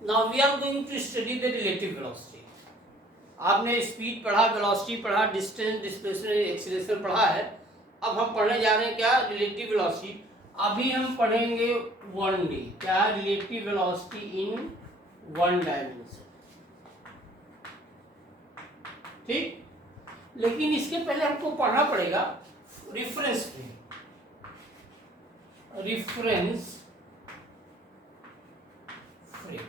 Now we are going to study the relative velocity. आपने speed पढ़ा, velocity पढ़ा, distance, displacement, acceleration पढ़ा है। अब हम पढ़ने जा रहे हैं क्या, रिलेटिव वेलोसिटी। अभी हम पढ़ेंगे 1D, क्या रिलेटिव वेलोसिटी इन 1 डायमेंशन। ठीक, लेकिन इसके पहले हमको पढ़ना पड़ेगा रिफरेंस फ्रेम। रिफरेंस फ्रेम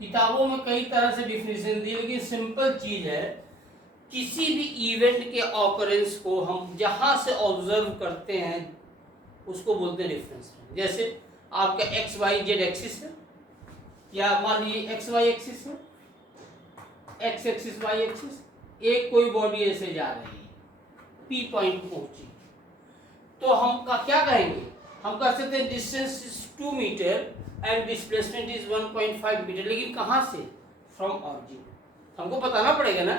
किताबों में कई तरह से डिफिनेशन दी, लेकिन सिंपल चीज है, किसी भी इवेंट के ऑकरेंस को हम जहां से ऑब्जर्व करते हैं उसको बोलते हैं रेफरेंस फ्रेम। जैसे आपका एक्स वाई जेड एक्सिस है, या मान लीजिए एक्स वाई एक्सिस है, एक्स एक्सिस वाई एक्सिस, एक कोई बॉडी ऐसे जा रही है, पी पॉइंट पहुंची, तो हम का क्या कहेंगे, हम कह सकते हैं distance is 2 metre and displacement is 1.5 metre. लेकिन कहाँ से, फ्रॉम ऑरिजिन। हमको बताना पड़ेगा ना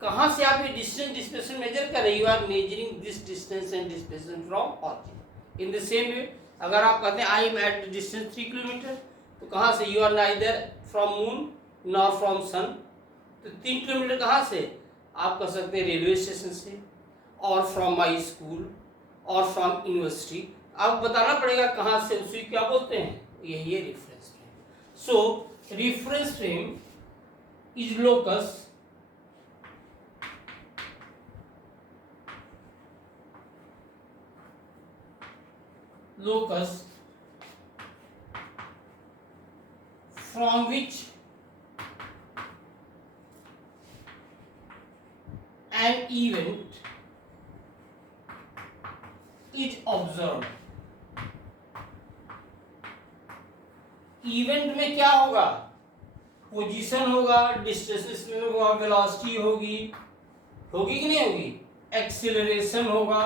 कहाँ से आप ये डिस्टेंस डिस्प्लेसमेंट मेजर कर रहे हो। You are measuring this distance and displacement from origin. In the same way अगर आप कहते हैं I am at distance 3 kilometre, तो कहाँ से, you are neither from moon nor from sun. तो 3 किलोमीटर कहाँ से, आप कह सकते हैं रेलवे स्टेशन से, और फ्रॉम माई स्कूल, और फ्रॉम यूनिवर्सिटी। आपको बताना पड़ेगा कहाँ से, उसी क्या बोलते हैं, यही है reference frame. So reference frame is locus from which an event is observed। Event में क्या होगा, पोजीशन होगा, डिस्टेंस होगा, वेलोसिटी होगी, होगी कि नहीं होगी, एक्सीलरेशन होगा,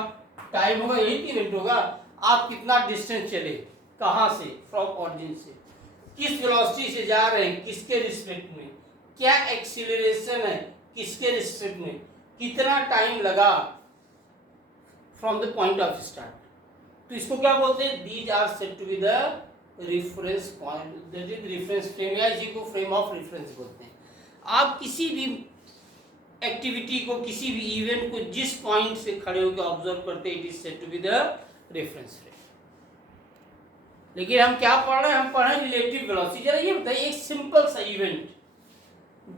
टाइम होगा, यही इवेंट होगा। आप कितना डिस्टेंस चले, कहाँ से, फ्रॉम ऑरिजिन से, किस वेलोसिटी से जा रहे हैं, किसके रिस्पेक्ट में, क्या एक्सीलरेशन है, किसके रिस्पेक्ट में, कितना टाइम लगा from the point of start. तो इसको क्या बोलते हैं, these are said to be the reference point, that is reference frame, या इसी को फ्रेम ऑफ रेफरेंस बोलते हैं। आप किसी भी एक्टिविटी को, किसी भी इवेंट को जिस पॉइंट से खड़े होकर ऑब्जर्व करते हैं, it is said to be the reference frame. लेकिन हम क्या पढ़ रहे हैं, हम पढ़ रहे हैं रिलेटिव वेलोसिटी। जरा ये बताइए, एक सिंपल सा इवेंट,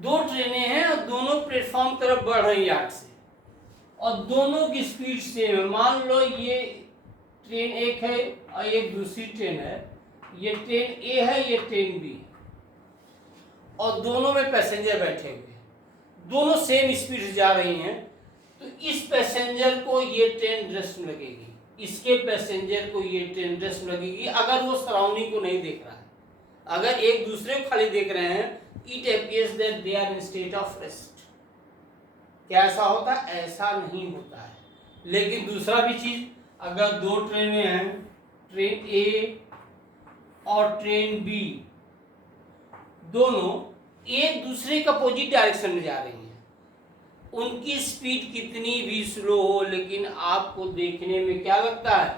2 ट्रेनें हैं और दोनों प्लेटफॉर्म तरफ बढ़ रही हैं यार्ड से, और दोनों की स्पीड सेम है। मान लो ये ट्रेन एक है और एक दूसरी ट्रेन है, ये ट्रेन ए है, ये ट्रेन बी, और दोनों में पैसेंजर बैठे हुए हैं, दोनों सेम स्पीड से जा रही हैं। तो इस पैसेंजर को ये ट्रेन रेस्ट में लगेगी, इसके पैसेंजर को ये ट्रेन रेस्ट में लगेगी, अगर वो सराउंडिंग को नहीं देख रहा है। अगर एक दूसरे को खाली देख रहे हैं, it appears that they are in state of rest. क्या ऐसा होता है, ऐसा नहीं होता है। लेकिन दूसरा भी चीज, अगर 2 ट्रेनें हैं, ट्रेन ए और ट्रेन बी, दोनों एक दूसरे के अपोजिट डायरेक्शन में जा रही हैं, उनकी स्पीड कितनी भी स्लो हो, लेकिन आपको देखने में क्या लगता है,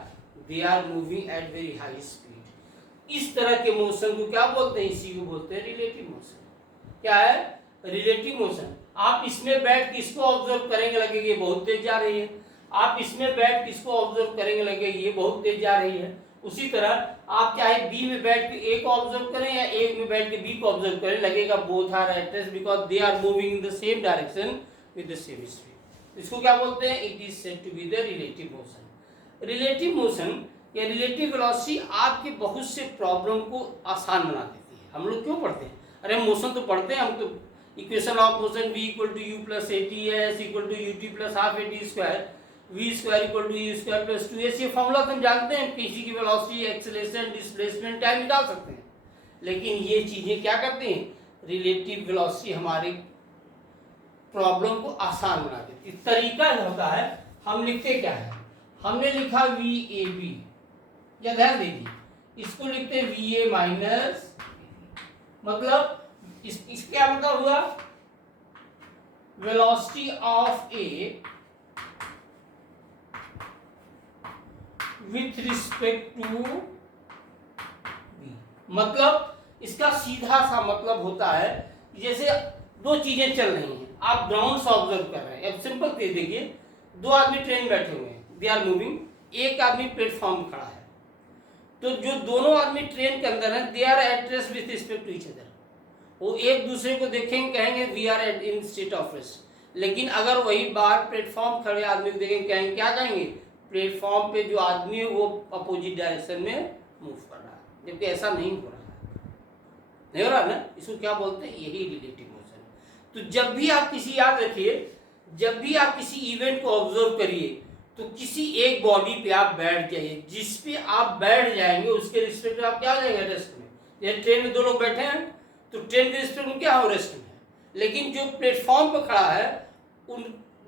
they are moving at very high speed. इस तरह के मोशन को क्या बोलते हैं, इसी को बोलते हैं रिलेटिव मोशन। क्या है, रिलेटिव मोशन। आप इसमें बैठ के इसको ऑब्जर्व करेंगे, लगेगा ये बहुत तेज जा रही है, आप इसमें बैठ के इसको ऑब्जर्व करेंगे, लगेगा ये बहुत तेज जा रही है। उसी तरह आप चाहे बी में बैठ के ए को ऑब्जर्व करें या ए में बैठ के बी को ऑब्जर्व करें, लगेगा both are at rest because they are moving in the same direction with the same speed. इसको क्या बोलते हैं, it is said to be the relative motion. Relative motion या रिलेटिव वेलोसिटी आपके बहुत से प्रॉब्लम को आसान बना देती है। हम लोग क्यों पढ़ते हैं, अरे मोशन तो पढ़ते हैं हम, तो equation of motion v equal to u plus a t है, s equal to u t plus half a t square, v square equal to u square plus 2s। ये फॉर्मूला हम जानते हैं, किसी की वेलोसिटी, एक्सेलरेशन, डिस्प्लेसमेंट, टाइम निकाल सकते हैं। लेकिन ये चीजें क्या करती हैं, रिलेटिव वेलोसिटी हमारी प्रॉब्लम को आसान बना देती है। तरीका होता है, हम लिखते क्या है, हमने लिखा वी ए बी, या ध्यान दीजिए, इसको लिखते हैं वी ए माइनस, मतलब इस क्या मतलब हुआ, velocity of A with respect to B, मतलब इसका सीधा सा मतलब होता है जैसे दो चीजें चल रही हैं, आप ग्राउंड से ऑब्जर्व कर रहे हैं। अब सिंपल चीज देखिए, दो आदमी ट्रेन बैठे हुए हैं, दे आर मूविंग, एक आदमी प्लेटफॉर्म खड़ा है, तो जो दोनों आदमी ट्रेन के अंदर हैं, they are at rest with respect to each other. वो एक दूसरे को देखेंगे, कहेंगे we are in state of rest. लेकिन अगर वही बाहर प्लेटफॉर्म खड़े आदमी को देखेंगे, कहेंगे क्या कहेंगे, प्लेटफॉर्म पे जो आदमी है वो अपोजिट डायरेक्शन में मूव कर रहा है, जबकि ऐसा नहीं हो रहा है, नहीं हो रहा ना। इसको क्या बोलते हैं, यही रिलेटिव मोशन। तो जब भी आप किसी, याद रखिए, जब भी आप किसी इवेंट को ऑब्जर्व करिए तो किसी एक बॉडी पे आप बैठ जाइए, जिस पे आप बैठ जाएंगे उसके रिस्पेक्ट में आप क्या हो जाएंगे, रेस्ट में। जैसे ट्रेन में दो लोग बैठे हैं तो ट्रेन के रिस्पेक्ट में क्या हो, रेस्ट में है। लेकिन जो प्लेटफॉर्म पर खड़ा है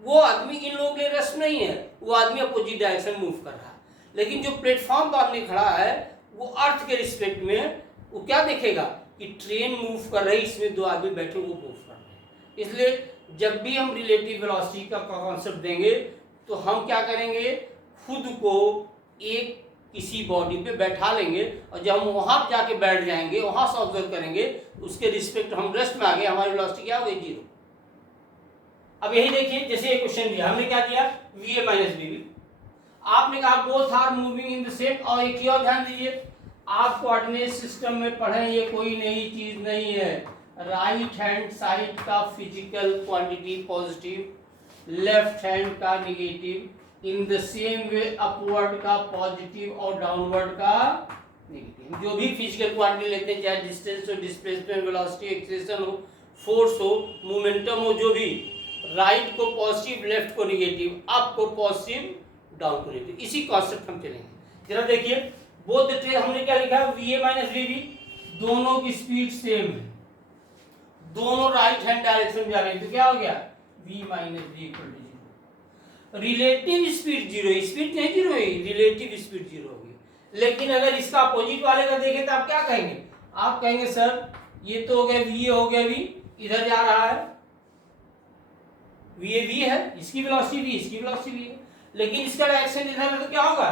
वो आदमी इन लोगों के रेस्ट नहीं है, वो आदमी अपोजिट डायरेक्शन में मूव कर रहा है। लेकिन जो प्लेटफॉर्म पर आदमी खड़ा है वो अर्थ के रिस्पेक्ट में वो क्या देखेगा कि ट्रेन मूव कर रही, इसमें दो आदमी बैठे वो मूव कर रहे हैं। इसलिए जब भी हम रिलेटिव वेलोसिटी का कॉन्सेप्ट देंगे तो हम क्या करेंगे, खुद को एक किसी बॉडी पे बैठा लेंगे और जब हम वहां जाके बैठ जाएंगे, वहां से ऑब्जर्व करेंगे, उसके रिस्पेक्ट हम रेस्ट में आ गए, हमारी वेलोसिटी क्या हो गई, 0। अब यही देखिए, जैसे एक क्वेश्चन दिया, हमने क्या किया, va माइनस bv, आपने कहा both are moving in the same. और एक और ध्यान दीजिए, आप कोऑर्डिनेट सिस्टम में पढ़े, ये कोई नई चीज नहीं है। राइट हैंड साइड का physical quantity positive, left hand का negative, in the same way upward का पॉजिटिव और डाउनवर्ड का नेगेटिव। जो भी फिजिकल क्वांटिटी लेते हैं, चाहे डिस्टेंस हो, डिस्प्लेसमेंट, वेलोसिटी, एक्सेलरेशन हो, फोर्स हो, मोमेंटम हो, जो भी, राइट को पॉजिटिव, लेफ्ट को निगेटिव, अप को पॉजिटिव, डाउन को नेगेटिव, इसी कॉन्सेप्ट हम चलेंगे। जरा देखिए, बोथ द ट्रेन, हमने क्या लिखा, va माइनस bv, दोनों की स्पीड सेम है, दोनों राइट हैंड डायरेक्शन में जा रहे हैं, तो क्या हो गया, v minus v equal to 0। Relative speed 0, speed नहीं 0 है, रिलेटिव स्पीड 0 होगी। लेकिन अगर इसका अपोजिट वाले का देखें तो आप क्या कहेंगे, आप कहेंगे सर ये तो हो गया v, हो गया v, इधर जा रहा है, v है, इसकी वेलोसिटी v, इसकी वेलोसिटी v है, लेकिन इसका डायरेक्शन इधर है, तो क्या होगा,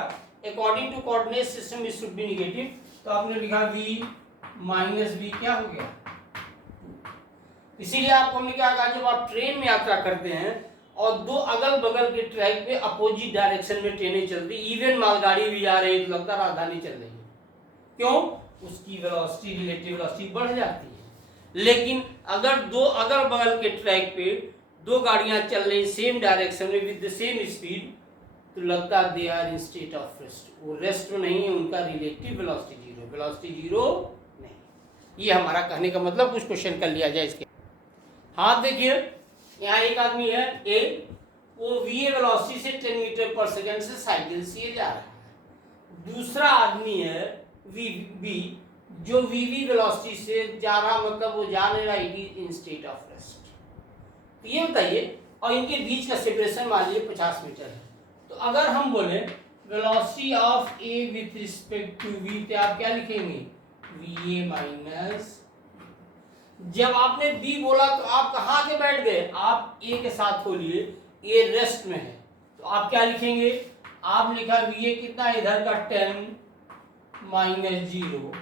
according to coordinate system it should be negative. तो आपने लिखा v माइनस v, क्या हो गया। इसीलिए आपको हमने क्या कहा, जब आप ट्रेन में यात्रा करते हैं और दो अगल बगल के ट्रैक पे अपोजिट डायरेक्शन में ट्रेनें चलती, इवन मालगाड़ी भी जा रही है, तो लगता है राजधानी चल रही है, क्यों, उसकी वेलोसिटी, रिलेटिव वेलोसिटी बढ़ जाती है। लेकिन अगर दो अगल बगल के ट्रैक पे दो गाड़ियां चल रही सेम डायरेक्शन में विद द सेम स्पीड, तो लगता है they are in state of rest, वो रेस्ट में नहीं है, उनका रिलेटिव वेलोसिटी 0, वेलोसिटी 0 नहीं। ये हमारा कहने का मतलब, कुछ क्वेश्चन कर लिया जाए इसके। हाँ देखिए, यहाँ एक आदमी है ए, वो va वेलोसिटी से 10 मीटर पर सेकंड से साइकिल से जा रहा है। दूसरा आदमी है b, जो vv वेलोसिटी से जा रहा, मतलब वो जा नहीं रहा, it is in state of rest. तो ये बताइए, और इनके बीच का सेपरेशन मान लीजिए 50 मीटर है। तो अगर हम बोले velocity of a with respect to v, तो आप क्या लिखेंगे, va माइनस, जब आपने b बोला तो आप कहाँ के बैठ गए, आप a के साथ हो लिए, a रेस्ट में है, तो आप क्या लिखेंगे, आप लिखा va कितना, इधर का 10 माइनस 0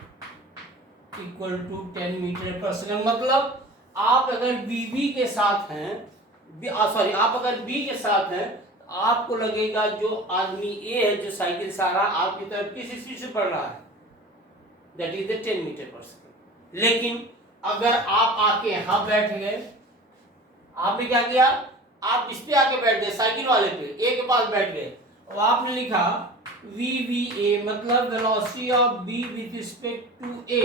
इक्वल टू 10 मीटर पर सेकंड। मतलब आप अगर bv के साथ हैं, सॉरी, आप अगर b के साथ हैं, तो आपको लगेगा जो आदमी a है, जो साइकिल से आ रहा है, आपकी तरफ किस स्पीड से बढ़ रहा है, दैट इज द 10 मीटर पर सेकंड। लेकिन अगर आप आके यहां बैठ गए, आपने क्या किया, आप इस पे आके बैठ गए, साइकिल वाले पे, ए के पास बैठ गए, और आपने लिखा VVA, मतलब velocity of B with respect to A।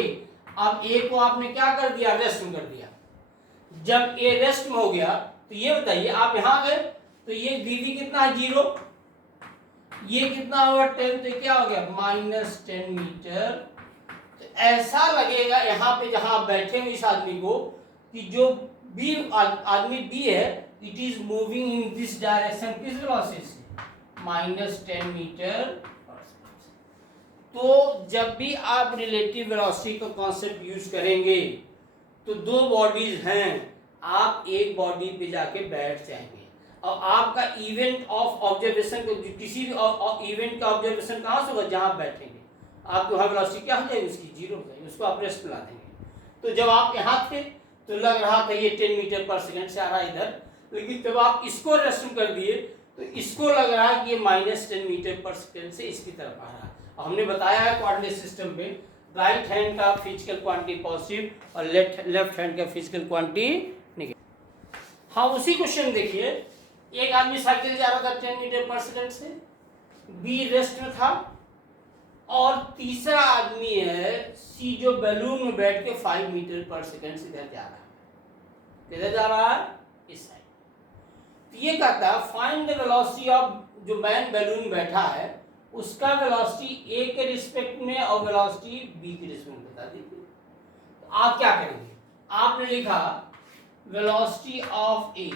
अब A को आपने क्या कर दिया, रेस्ट में कर दिया। जब A रेस्ट में हो गया, तो ये बताइए, आप यहां गए तो ये VV कितना है, 0, ये कितना होगा 10, तो क्या हो गया, माइनस 10 मीटर। तो ऐसा लगेगा यहाँ पे जहां आप बैठे हुए इस आदमी को, कि जो बी आदमी बी है, it is moving in this direction, किस वेलोसिटी से, माइनस 10 मीटर। तो जब भी आप रिलेटिव वेलोसिटी का कॉन्सेप्ट यूज करेंगे, तो दो बॉडीज हैं, आप एक बॉडी पे जाके बैठ जाएंगे, और आपका इवेंट ऑफ ऑब्जर्वेशन को, किसी भी इवेंट का ऑब्जर्वेशन कहाँ से होगा, जहां आप बैठेंगे। आपकी वहाँ वेलोसिटी क्या हो जाएगी, उसकी जीरो हो जाएगी, उसको आप रेस्ट में ला देंगे। तो जब आप यहाँ थे तो लग रहा था ये 10 मीटर पर सेकंड से आ रहा है इधर, लेकिन जब आप इसको रेस्ट में कर दिए तो इसको लग रहा है कि ये -10 मीटर पर सेकंड से इसकी तरफ आ रहा है। हमने बताया है कोऑर्डिनेट सिस्टम में राइट हैंड का फिजिकल क्वांटिटी पॉजिटिव और लेफ्ट हैंड का फिजिकल क्वांटिटी नेगेटिव। हाँ, उसी क्वेश्चन देखिए, एक आदमी साइकिल जा रहा था 10 मीटर पर सेकंड से, बी रेस्ट में था, और तीसरा आदमी है सी जो बैलून में बैठ के 5 मीटर पर सेकंड से इधर जा रहा है। किधर जा रहा है, इस साइड। तो ये कहता है फाइंड द वेलोसिटी ऑफ, जो मैन बैलून में बैठा है उसका वेलोसिटी ए के रिस्पेक्ट में और वेलोसिटी बी के रिस्पेक्ट में बता दीजिए। तो आप क्या करेंगे, आपने लिखा velocity of A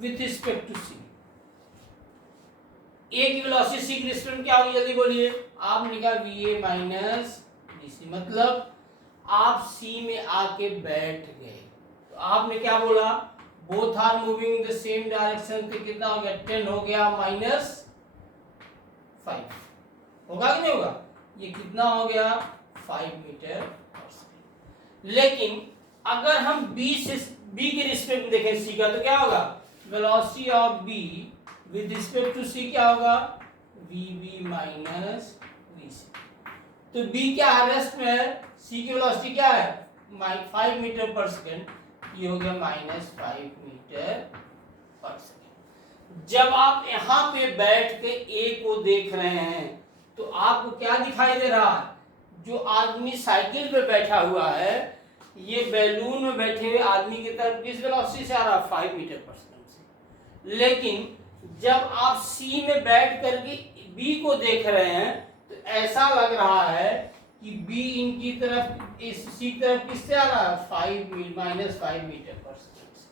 with respect to C, A की वेलोसिटी सी के रिस्पेक्ट में क्या होगी, जल्दी बोलिए। आपने लिखा V A minus B C, मतलब आप सी में आके बैठ गए, तो आपने क्या बोला, both are moving in the same direction, तो कितना हो गया, 10 हो गया -5 होगा कि नहीं होगा, ये कितना हो गया 5 मीटर पर सेकंड। लेकिन अगर हम बी के रिस्पेक्ट में देखें सी का, तो क्या होगा, velocity of B with respect to C क्या होगा, v B minus v C. तो बी क्या है, रेस्ट में है, सी की वेलोसिटी क्या है 5 मीटर पर सेकंड, ये हो गया -5 मीटर पर सेकंड। जब आप यहाँ पे बैठ के ए को देख रहे हैं तो आपको क्या दिखाई दे रहा है, जो आदमी साइकिल पे बैठा हुआ है ये बैलून में बैठे हुए आदमी की तरफ किस वेलोसिटी से आ रहा है, 5 मीटर पर सेकंड से। लेकिन जब आप सी में बैठ करके बी को देख रहे हैं तो ऐसा लग रहा है कि बी इनकी तरफ, इस सी तरफ किससे आ रहा है, -5 मीटर पर सेकंड से।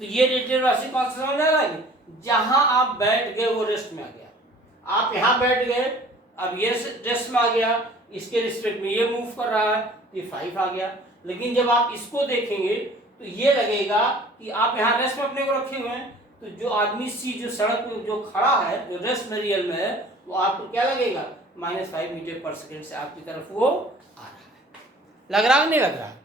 तो ये रिलेटिव राशि कौन सा समझ आ रहा है, जहां आप बैठ गए वो रेस्ट में आ गया। आप यहाँ बैठ गए, अब ये रेस्ट में आ गया, इसके रिस्पेक्ट में ये मूव कर रहा है, ये 5 आ गया। लेकिन जब आप इसको देखेंगे तो ये लगेगा कि आप यहाँ रेस्ट में अपने को रखे हुए हैं, तो जो आदमी सी जो सड़क पे जो खड़ा है, जो रेस्ट में रियल में है, वो आपको क्या लगेगा, -5 मीटर पर सेकंड से आपकी तरफ वो आ रहा है। लग रहा है नहीं लग रहा है।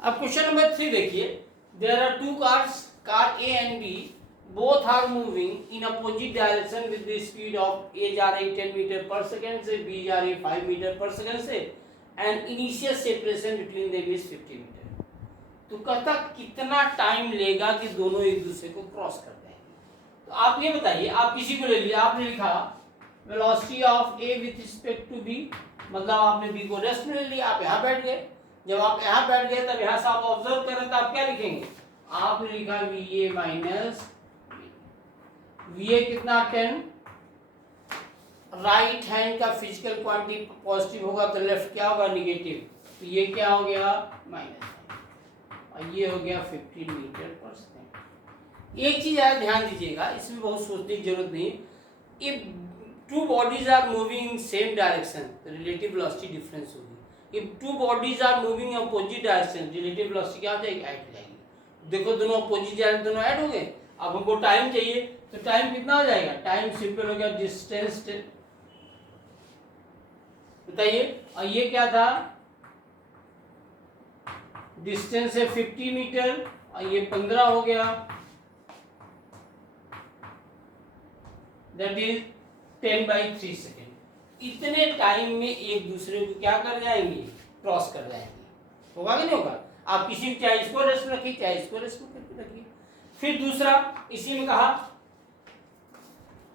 अब क्वेश्चन नंबर 3 देखिए, there are 2 cars, car A and B, both are moving in opposite direction with the speed of A जा रही 10 मीटर पर सेकंड से, बी जा रही 5 मीटर पर सेकंड से, and initial separation between them is 50 metre. तो कहता कितना टाइम लेगा कि दोनों एक दूसरे को क्रॉस कर जाएंगे। तो आप ये बताइए, आप किसी को ले लिया, आपने लिखा velocity of A with respect to B, मतलब आपने बी को रेस्ट में ले लिया, आप यहाँ बैठ गए। जब आप यहाँ बैठ गए तब यहाँ से आप ऑब्जर्व कर रहे तो आप क्या लिखेंगे, आपने लिखा V A minus V A कितना 10, राइट हैंड का फिजिकल क्वांटिटी पॉजिटिव होगा तो लेफ्ट क्या होगा नेगेटिव, तो ये क्या हो गया -5 और ये हो गया 15 मीटर पर सेकंड। एक चीज यार ध्यान दीजिएगा, इसमें बहुत सोचने की जरूरत नहीं, if two bodies are moving in same direction, the relative velocity difference होगी। if two bodies are moving in opposite direction, relative velocity क्या हो जाएगी, ऐड हो जाएगी। देखो दोनों अपोजिट डायरेक्शन, दोनों ऐड हो गए। अब हमको टाइम चाहिए, तो टाइम कितना हो जाएगा, टाइम सिंपल हो गया डिस्टेंस, बताइए। और ये क्या था, डिस्टेंस है 50 मीटर और ये 15 हो गया, दैट इज 10/3 सेकेंड। इतने टाइम में एक दूसरे को क्या कर जाएंगे, क्रॉस कर जाएंगे। होगा कि नहीं होगा। आप किसी चाहे इसको रेस्ट में रखिए, चाहे इसको रेस्ट में करके रखिए। फिर दूसरा इसी में कहा,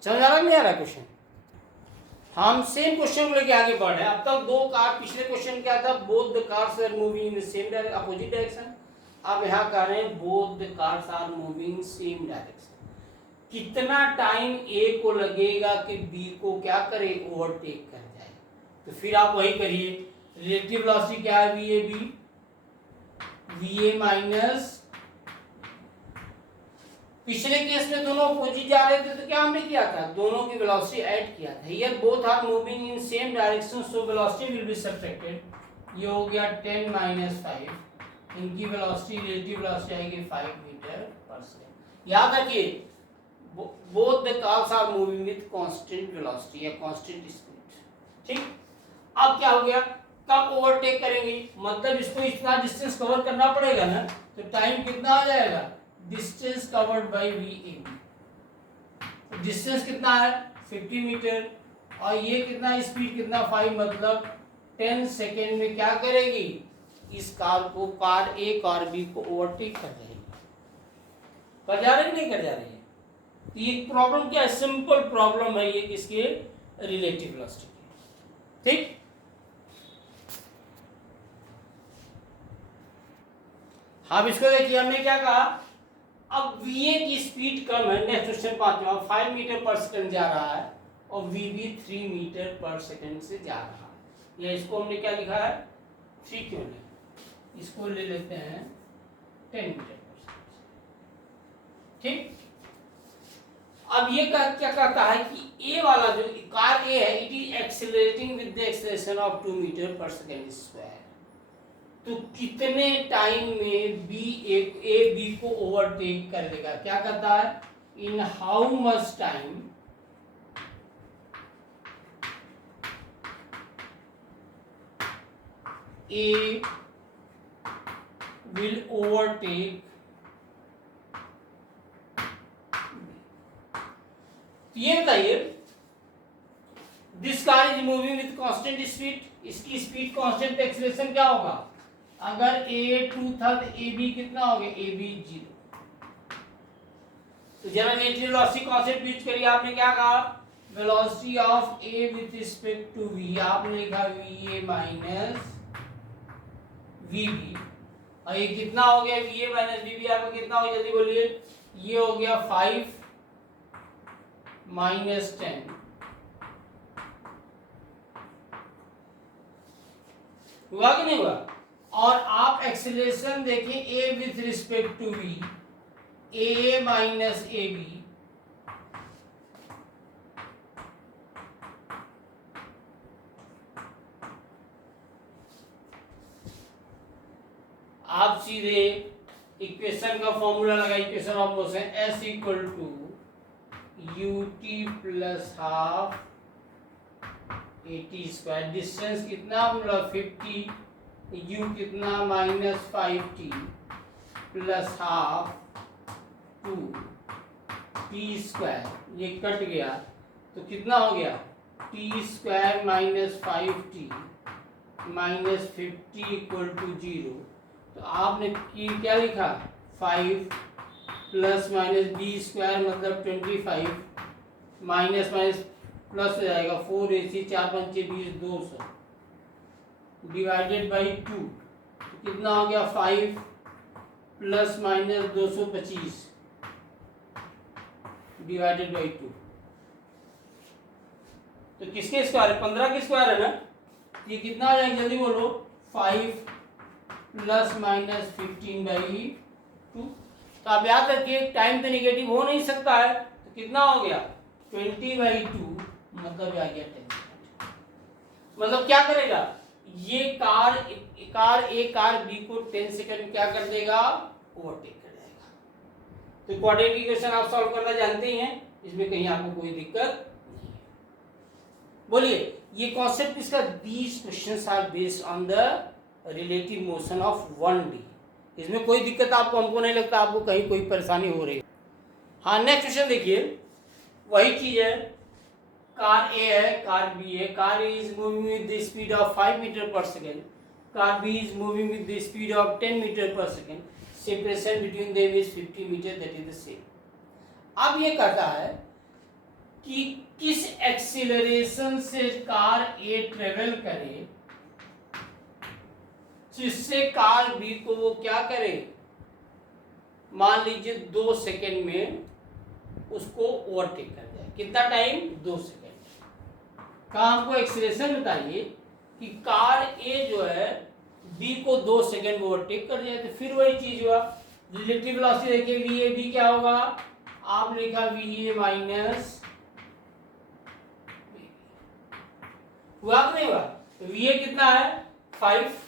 समझ आ रहा नहीं आ रहा क्वेश्चन। हम सेम क्वेश्चन को लेके आगे बढ़ रहे हैं। अब तक 2 कार, पिछले क्वेश्चन क्या था, both the cars are moving in the same direction, opposite direction. अब यहाँ कह रहे हैं both the cars are moving same direction. कितना टाइम ए को लगेगा कि बी को क्या करे, ओवरटेक कर जाए। तो फिर आप वही करिए, रिलेटिव वेलोसिटी क्या है, V A B, V A minus, पिछले केस में दोनों अपोजिट जा रहे थे तो क्या हमने किया था, दोनों की वेलोसिटी ऐड किया था। Here both are moving in same direction so velocity will be subtracted. ये हो गया 10 - 5, इनकी वेलोसिटी, रिलेटिव वेलोसिटी आएगी 5 मीटर पर सेकंड। याद रखिए both the cars are moving with constant velocity या constant speed। ठीक, अब क्या हो गया, कब ओवरटेक करेंगे, मतलब इसको इतना डिस्टेंस कवर करना पड़ेगा ना, तो टाइम कितना आ जाएगा, distance covered by V A B. Distance कितना है 50 मीटर, और ये कितना, स्पीड कितना 5, मतलब 10 सेकेंड में क्या करेगी, इस कार को, कार ए कार बी को ओवरटेक कर जाएगी। कर जा रही नहीं कर जा रही है। तो ये प्रॉब्लम क्या है, सिंपल प्रॉब्लम है ये, किसके, रिलेटिव वेलोसिटी की। ठीक, अब इसको देखिए, हमने क्या कहा, अब वीए की स्पीड कम है, नेक्स्ट क्वेश्चन 5वां, 5 मीटर पर सेकंड जा रहा है और वीबी 3 मीटर पर सेकंड से जा रहा है। या इसको हमने क्या लिखा है, 3 क्यों नहीं, इसको ले लेते हैं 10 मीटर पर सेकंड। ठीक, अब ये क्या कहता है कि ए वाला जो कार ए है, it is accelerating with the acceleration of 2 metre पर सेकंड स्क्वायर। तो कितने टाइम में ए बी को ओवरटेक कर लेगा, क्या कहता है, in how much time A will overtake. ये बताइए, this car is moving with constant speed, इसकी स्पीड कांस्टेंट, एक्सेलरेशन क्या होगा, अगर ए 2 था तो ए बी कितना हो गया, ए बी 0। तो जरा नेचुरल वेलोसिटी कांस्टेंट यूज करिए, आपने क्या कहा, velocity of A with respect to V, आपने लिखा V A minus V B, और ये कितना हो गया, V A minus V B आपका कितना हो गया, जल्दी बोलिए, ये हो गया 5 माइनस 10, हुआ कि नहीं हुआ। और आप एक्सेलरेशन देखें, A with respect to V, A minus A B, आप सीधे इक्वेशन का फॉर्मूला लगा, equation of motion, s equal to u t plus half a t square, distance कितना, मतलब 50, यू कितना minus 5t plus half 2 t square, ये cut गया तो कितना हो गया, t square minus 5t minus 50 equal to 0। तो आपने क्या लिखा, 5 प्लस माइनस बी स्क्वायर मतलब 25, माइनस माइनस प्लस हो जाएगा, 4 AC 4 पंचे 20, 200 डिवाइडेड बाई 2, तो कितना हो गया, 5 प्लस माइनस 225 डिवाइडेड बाई 2। तो किसके स्क्वायर है, 15 के स्क्वायर है ना, ये कितना आ जाएगा, जल्दी बोलो, 5 प्लस माइनस 15 बाई 2। तो आप याद रखिए, टाइम तो निगेटिव हो नहीं सकता है, तो कितना हो गया, 20 बाई 2, मतलब आ गया 10 सेकंड। मतलब क्या करेगा, ये कार ए कार बी को 10 सेकंड क्या कर देगा, ओवरटेक कर जाएगा। तो क्वाड्रेटिक इक्वेशन आप सॉल्व करना जानते ही हैं, इसमें कहीं आपको कोई दिक्कत नहीं है। बोलिए, ये कॉन्सेप्ट इसका, these questions are based on the relative motion of 1D। इसमें कोई दिक्कत आपको, हमको नहीं लगता आपको कहीं कोई परेशानी हो रही है। हाँ, नेक्स्ट क्वेश्चन देखिए, वही चीज है, कार ए है, कार बी है, car A is moving with the speed of 5 metre पर second, car B is moving with the speed of 10 metre पर second, separation between them is 50 metre, that is the same. अब ये कहता है कि किस acceleration से कार ए travel करे जिससे कार बी को वो क्या करे, मान लीजिए 2 सेकेंड में उसको ओवरटेक कर जाए। कितना टाइम, 2 सेकेंड का हमको एक्सीलरेशन बताइए कि कार ए जो है बी को 2 सेकेंड ओवरटेक कर जाए। तो फिर वही चीज हुआ, रिलेटिव वेलोसिटी देखिए, वी ए बी क्या होगा, आपने लिखा वी ए माइनस, हुआ कि नहीं हुआ, तो वी ए कितना है 5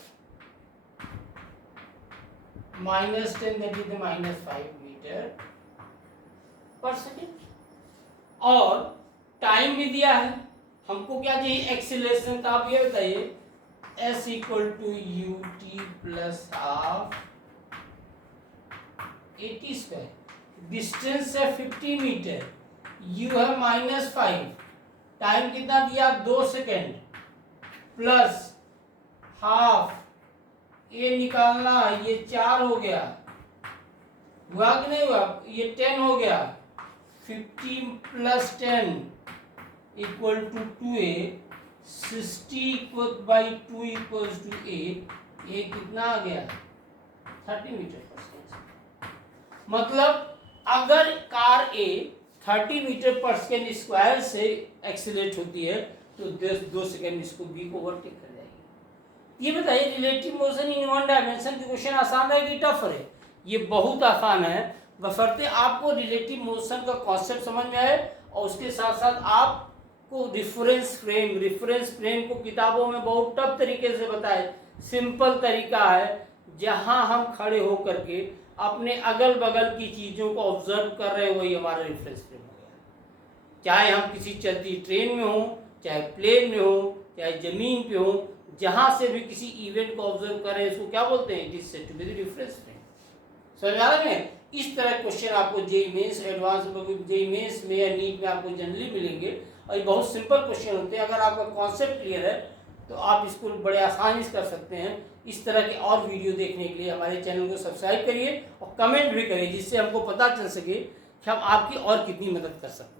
minus 10, that is minus 5 metre पर सेकेंड, और टाइम भी दिया है, हमको क्या चाहिए, एक्सीलरेशन का। आप ये बताइए s equal to u t plus half at square, distance है 50 मीटर, u है -5, टाइम कितना दिया 2 सेकेंड, प्लस हाफ ये निकालना, ये 4 हो गया, हुआ कि नहीं हुआ, ये 10 हो गया, 50 plus 10 equal to 2a, 60 by 2 equals to a, ये कितना आ गया 30 मीटर पर सेकेंड। मतलब अगर कार A 30 मीटर पर सेकेंड स्क्वायर से एक्सीलरेट होती है तो 2 सेकेंड इसको B को ओवरटेक कर जाएगी। ये बताइए relative motion in one dimension की क्वेश्चन आसान है कि टफ है? ये बहुत आसान है, बशर्ते आपको रिलेटिव मोशन का कॉन्सेप्ट समझ में आए और उसके साथ साथ आपको रिफरेंस फ्रेम को किताबों में बहुत टफ तरीके से बताए। सिंपल तरीका है जहां हम खड़े होकर के अपने अगल बगल की चीज़ों को ऑब्जर्व कर रहे हैं, वही हमारा रेफरेंस फ्रेम हो गया। चाहे हम किसी चलती ट्रेन में हो, चाहे प्लेन में हो, चाहे जमीन पे हो, जहां से भी किसी इवेंट को ऑब्जर्व कर रहे हैं, इसको क्या बोलते हैं, it is said to be the reference frame. समझ आ रहा है? इस तरह क्वेश्चन आपको JEE mains, advance JEE mains में या नीट में आपको जनरली मिलेंगे और ये बहुत सिंपल क्वेश्चन होते हैं। अगर आपका कॉन्सेप्ट क्लियर है तो आप इसको बड़े आसानी से कर सकते हैं। इस तरह के और वीडियो देखने के लिए हमारे चैनल को सब्सक्राइब करिए और कमेंट भी करिए, जिससे हमको पता चल सके कि हम आपकी और कितनी मदद कर सकते हैं।